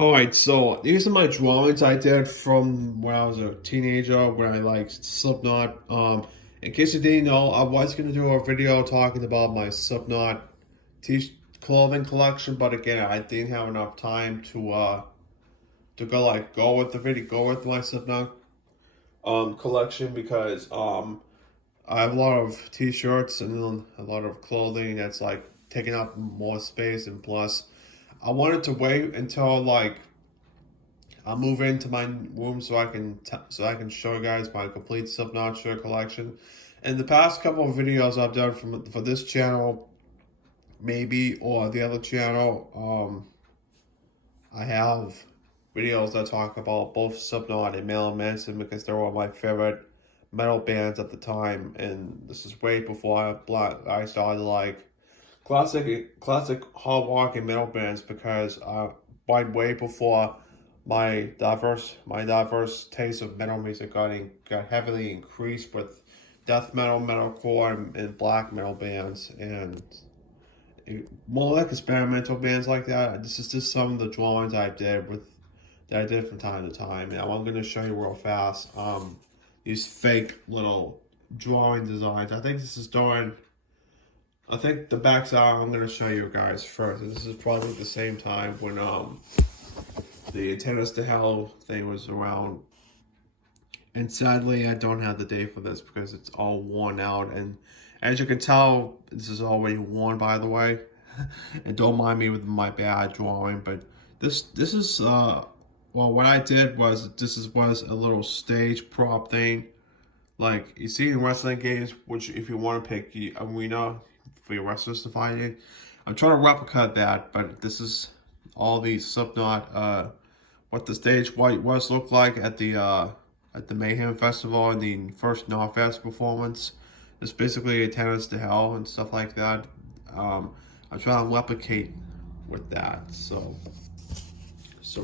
Alright, so these are my drawings I did from when I was a teenager, when I liked Slipknot. In case you didn't know, I was gonna do a video talking about my Slipknot t clothing collection, but again, I didn't have enough time to go with the video, go with my Slipknot collection because I have a lot of t-shirts and a lot of clothing that's like taking up more space, and plus I wanted to wait until like I move into my room so I can show you guys my complete Slipknot shirt collection. In the past couple of videos I've done for this channel, maybe, or the other channel, I have videos that talk about both Slipknot and Marilyn Manson because they were my favorite metal bands at the time, and this is way before I started like classic hard rock and metal bands because way before my diverse taste of metal music got heavily increased with death metal, metalcore, and black metal bands, and more like experimental bands like that. This is just some of the drawings that I did from time to time. Now I'm gonna show you real fast. These fake little drawing designs. I think this is during. I think the backside I'm gonna show you guys first. This is probably the same time when the Antennas to Hell thing was around. And sadly, I don't have the date for this because it's all worn out. And as you can tell, this is already worn, by the way. And don't mind me with my bad drawing, but this is well, what I did was was a little stage prop thing. Like you see in wrestling games, which if you want to pick the arena for your wrestlers to fight in, I'm trying to replicate that, but this is all the Slipknot what the stage white was looked like at the Mayhem Festival and the first Knotfest performance. It's basically Antennas to Hell and stuff like that. I'm trying to replicate with that. So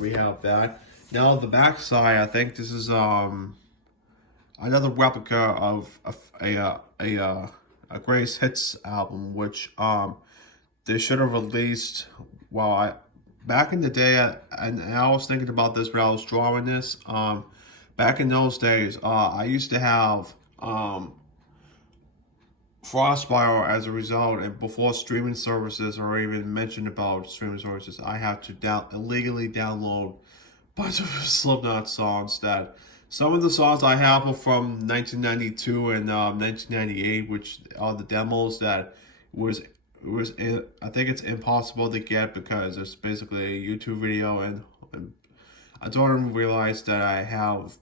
we have that. Now the back side, I think this is another replica of a greatest hits album, which they should have released. Well, back in the day, and I was thinking about this when I was drawing this. Back in those days, I used to have Frostbite as a result, and before streaming services or even mentioned about streaming services, I had to illegally download a bunch of Slipknot songs. That some of the songs I have are from 1992 and 1998, which are the demos that was I think it's impossible to get because it's basically a YouTube video, and I don't even realize that I have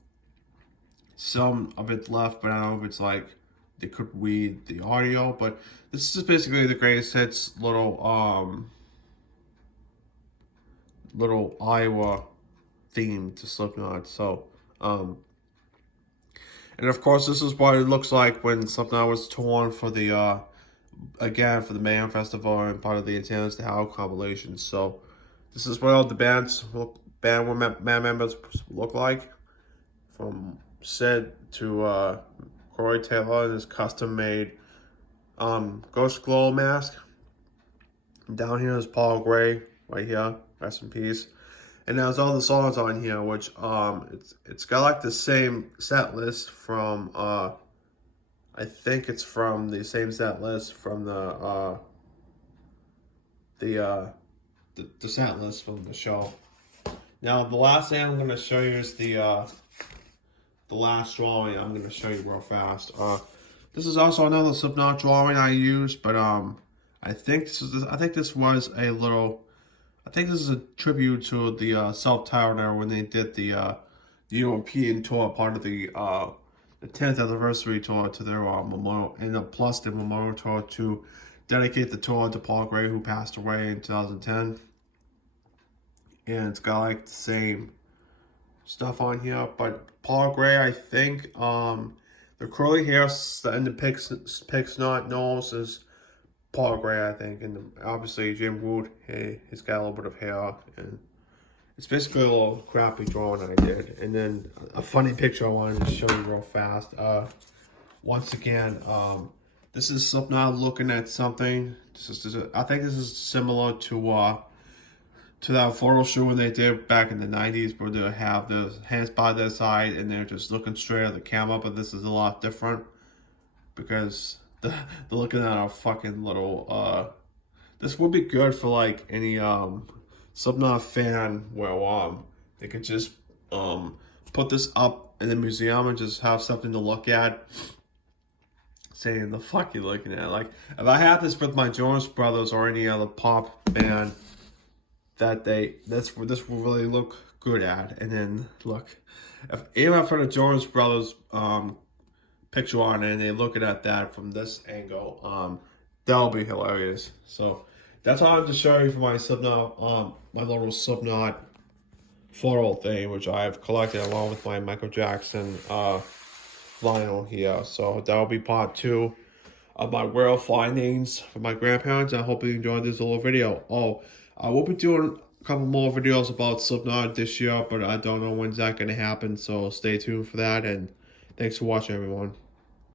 some of it left, but I don't know if it's like they could read the audio. But this is basically the greatest hits little Iowa theme to Slipknot. So and of course this is what it looks like when Slipknot was torn for the again for the Mayhem Festival and part of the Antennas to Hell compilation. So this is what all the band members look like, from Sid to Corey Taylor in his custom-made Ghost Glow mask. And down here is Paul Gray, right here, rest in peace. And there's all the songs on here, which it's got like the same set list from I think it's from the same set list from the set list from the show. Now the last thing I'm gonna show you is the last drawing I'm going to show you real fast. This is also another Slipknot drawing I used, but I think this was a tribute to the self-titled era when they did the European tour, part of the 10th anniversary tour to their memorial, and plus the memorial tour to dedicate the tour to Paul Gray, who passed away in 2010. And it's got like the same stuff on here, but Paul Gray, I think the curly hair and the pig's not nose is Paul Gray, I think, and obviously Jim Wood, he's got a little bit of hair, and it's basically a little crappy drawing I did. And then a funny picture I wanted to show you real fast. Once again, this is Slipknot looking at something. I think this is similar to to that photo shoot when they did back in the 90s, where they have their hands by their side and they're just looking straight at the camera. But this is a lot different because they're looking at a fucking little. This would be good for like any Slipknot fan where they could just put this up in the museum and just have something to look at. Saying the fuck you looking at? Like, if I had this with my Jonas Brothers or any other pop band, that this will really look good at. And then look, even if for the Jonas Brothers picture on it, and they looking at that from this angle, that'll be hilarious. So that's all I'm just showing you for my Slipknot, my little Slipknot photo thing, which I've collected along with my Michael Jackson vinyl here. So that'll be part 2 of my world findings for my grandparents. I hope you enjoyed this little video. Oh, I will be doing a couple more videos about Slipknot this year, but I don't know when's that going to happen, so stay tuned for that, and thanks for watching, everyone.